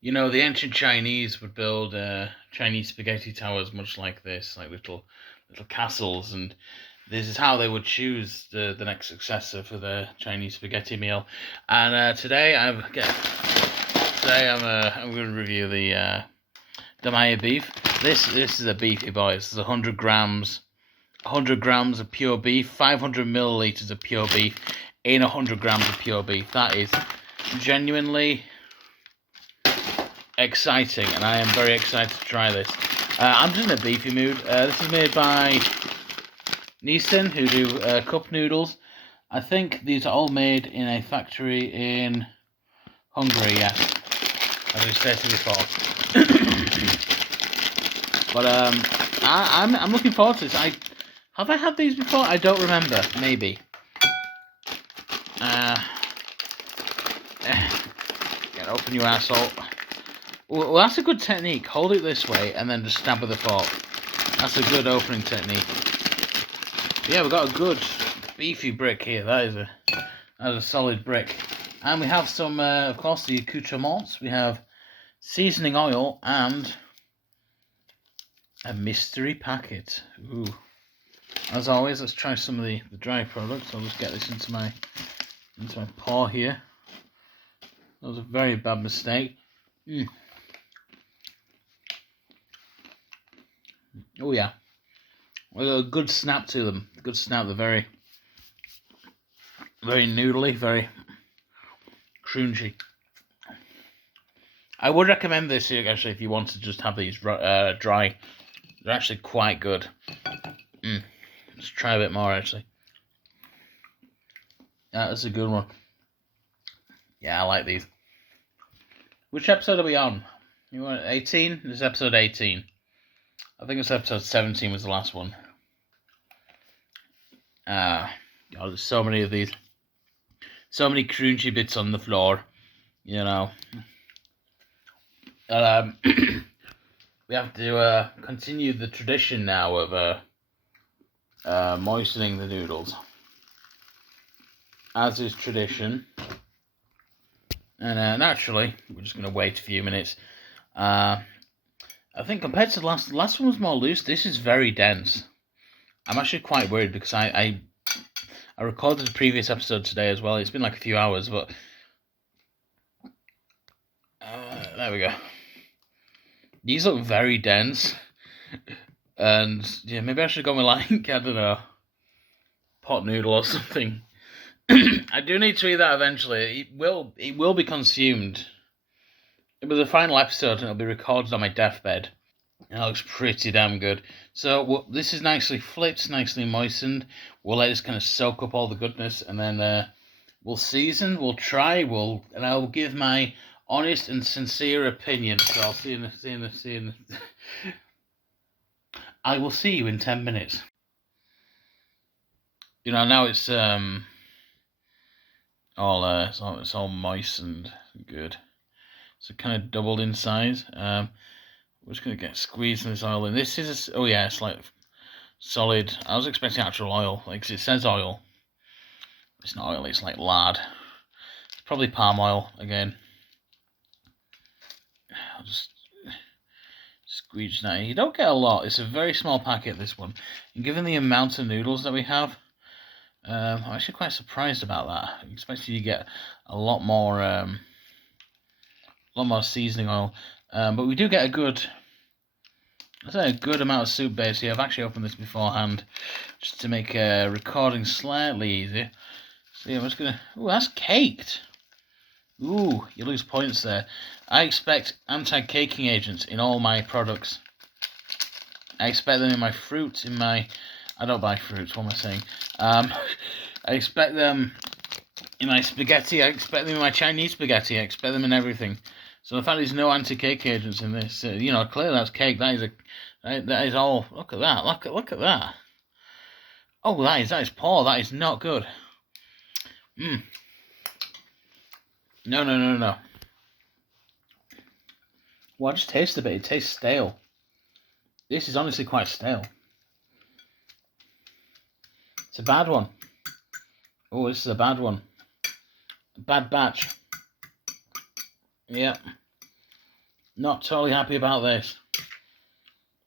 You know, the ancient Chinese would build Chinese spaghetti towers much like this, like little castles, and this is how they would choose the next successor for the Chinese spaghetti meal. And I'm going to review the Demae beef. This is a beefy boy. This is 100 grams of pure beef, 500 milliliters of pure beef, in 100 grams of pure beef. That is genuinely exciting, and I am very excited to try this. I'm just in a beefy mood. This is made by Nissan, who do cup noodles. I think these are all made in a factory in Hungary, yes, as I stated before. But I'm looking forward to this. Have I had these before? I don't remember. Maybe. Get open, you asshole. Well, that's a good technique. Hold it this way and then just stab with a fork. That's a good opening technique. Yeah, we've got a good beefy brick here. That is a solid brick. And we have some, of course, the accoutrements. We have seasoning oil and a mystery packet. Ooh. As always, let's try some of the dry products. I'll just get this into my paw here. That was a very bad mistake. Oh yeah, well, a good snap to them. Good snap. They're very, very noodly, very crunchy. I would recommend this actually if you want to just have these dry. They're actually quite good. Let's try a bit more actually. That's a good one. Yeah, I like these. Which episode are we on? You want 18? This is episode 18. I think it's episode 17 was the last one. God, there's so many of these. So many crunchy bits on the floor. You know. We have to continue the tradition now of moistening the noodles. As is tradition. And naturally, we're just going to wait a few minutes. I think compared to the last one was more loose. This is very dense. I'm actually quite worried because I recorded the previous episode today as well. It's been like a few hours, but there we go. These look very dense, and yeah, maybe I should go with like I don't know, pot noodle or something. I do need to eat that eventually. It will be consumed. It was the final episode, and it'll be recorded on my deathbed. It looks pretty damn good. So this is nicely flipped, nicely moistened. We'll let this kind of soak up all the goodness, and then we'll season, we'll try, and I'll give my honest and sincere opinion. So I'll see you I will see you in 10 minutes. You know, now it's all moistened, good. So kind of doubled in size. We're just going to get squeezing this oil in. This is, oh yeah, it's like solid. I was expecting actual oil, like it says oil. It's not oil, it's like lard. It's probably palm oil again. I'll just squeeze that in. You don't get a lot. It's a very small packet, this one. And given the amount of noodles that we have, I'm actually quite surprised about that. I expected you to get a lot more seasoning oil. But we do get a good amount of soup base here. I've actually opened this beforehand just to make recording slightly easier. So yeah, I'm just gonna. Ooh, that's caked. Ooh, you lose points there. I expect anti-caking agents in all my products. I expect them in my fruits, I don't buy fruits, what am I saying? I expect them in my spaghetti, I expect them in my Chinese spaghetti, I expect them in everything. So the fact there's no anti-cake agents in this, you know, clearly that's cake. That is all. Look at that. Look at that. Oh, that is poor. That is not good. No. Well, I just tasted a bit. It tastes stale. This is honestly quite stale. It's a bad one. Oh, this is a bad one. A bad batch. Yeah. Not totally happy about this.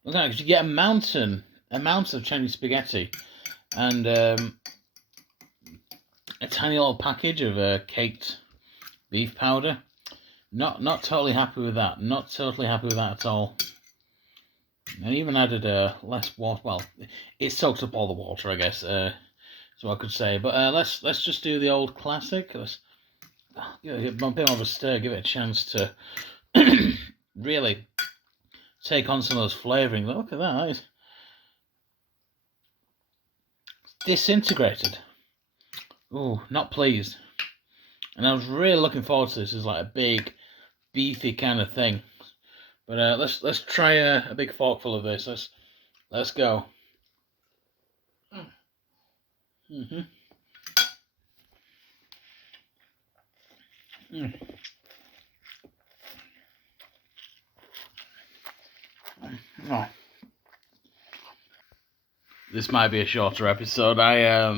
Look at it, 'cause you get a mountain of Chinese spaghetti, and a tiny little package of caked beef powder. Not totally happy with that. Not totally happy with that at all. And even added less water. Well, it soaks up all the water, I guess. That's what I could say. But let's just do the old classic. Let's give it a bit more of a stir. Give it a chance to really take on some of those flavourings. Look at that. It's disintegrated. Ooh, not pleased. And I was really looking forward to this as like a big, beefy kind of thing. But let's try a big forkful of this. Let's go. Mm. Oh. This might be a shorter episode. I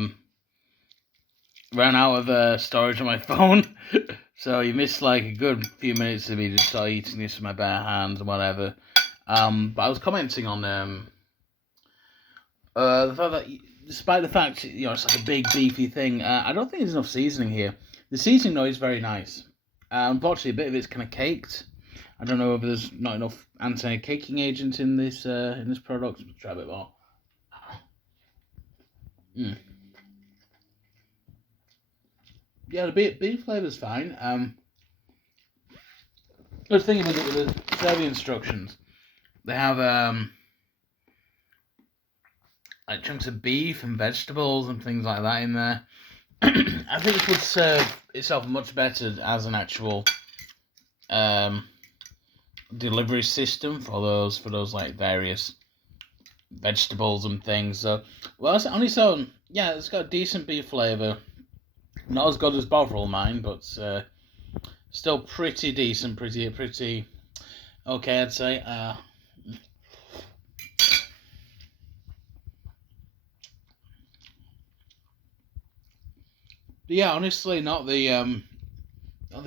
ran out of storage on my phone, so you missed like a good few minutes of me just sort of eating this with my bare hands and whatever. But I was commenting on the fact that, despite the fact it's like a big beefy thing, I don't think there's enough seasoning here. The seasoning though is very nice. Unfortunately, a bit of it's kind of caked. I don't know if there's not enough anti-caking agent in this product. Let's try a bit more. Yeah, the beef flavour's fine. I was thinking with the serving instructions, they have like chunks of beef and vegetables and things like that in there. I think it would serve itself much better as an actual delivery system for those like various vegetables and things. So, well, it's only so yeah, it's got a decent beef flavour. Not as good as Bovril mine, but still pretty decent, pretty okay, I'd say. Yeah, honestly, not the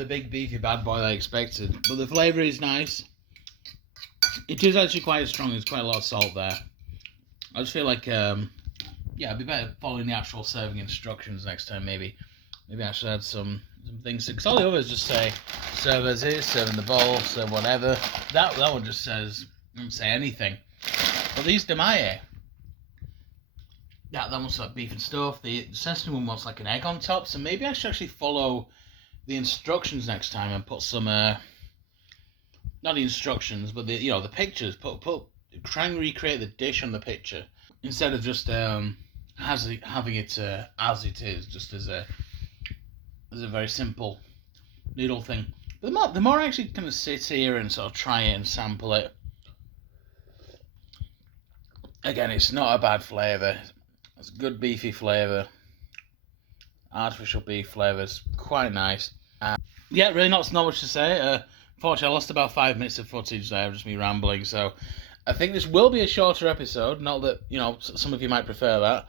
big beefy bad boy I expected, but the flavour is nice. It is actually quite strong. There's quite a lot of salt there. I just feel like yeah, it'd be better following the actual serving instructions next time. Maybe I should add some things, because all the others just say serve as is, serve in the bowl, serve whatever. That one just says, doesn't say anything. But these Demae, that one's like beef and stuff. The sesame one wants like an egg on top. So maybe I should actually follow the instructions next time and put some not the instructions, but the pictures. Try and recreate the dish on the picture instead of just having it as it is, just as a very simple noodle thing. But the more I actually kind of sit here and sort of try it and sample it, again, it's not a bad flavour. It's a good beefy flavour. Artificial beef flavours, quite nice. Yeah, really not much to say. Fortunately, I lost about 5 minutes of footage there, just me rambling. So I think this will be a shorter episode. Not that some of you might prefer that.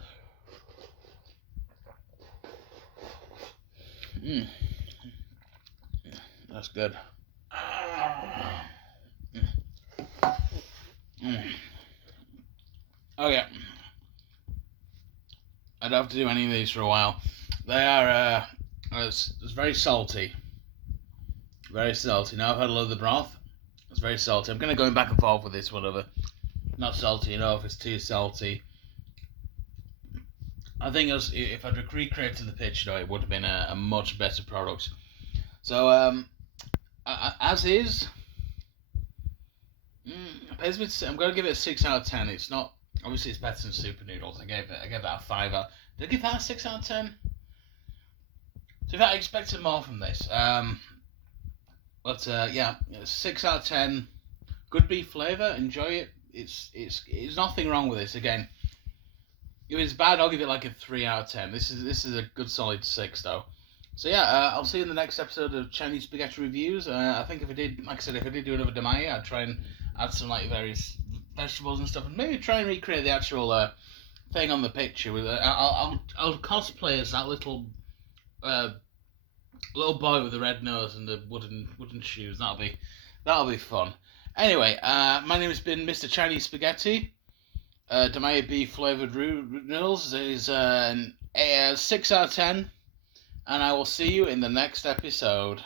That's good. Okay. I don't have to do any of these for a while. They are it's very salty. Very salty. Now I've had a load of the broth. It's very salty. I'm kind of going back and forth with this, whatever. Not salty enough, it's too salty. I think if I'd recreated the pitch, it would have been a much better product. So, as is, I'm going to give it a 6 out of 10. It's not, obviously it's better than Super Noodles. I gave that a 5 out. Did I give that a 6 out of 10? So if I expected more from this, but yeah, 6 out of 10. Good beef flavour. Enjoy it. It's nothing wrong with this. Again, if it's bad, I'll give it like a 3 out of 10. This is a good solid 6 though. So yeah, I'll see you in the next episode of Chinese Spaghetti Reviews. I think if I did do another Demae, I'd try and add some like various vegetables and stuff, and maybe try and recreate the actual thing on the picture. With I'll cosplay as that little boy with the red nose and the wooden shoes. That'll That'll be fun. Anyway, my name has been Mr. Chinese Spaghetti. Demae beef flavoured noodles is a 6 out of 10. And I will see you in the next episode.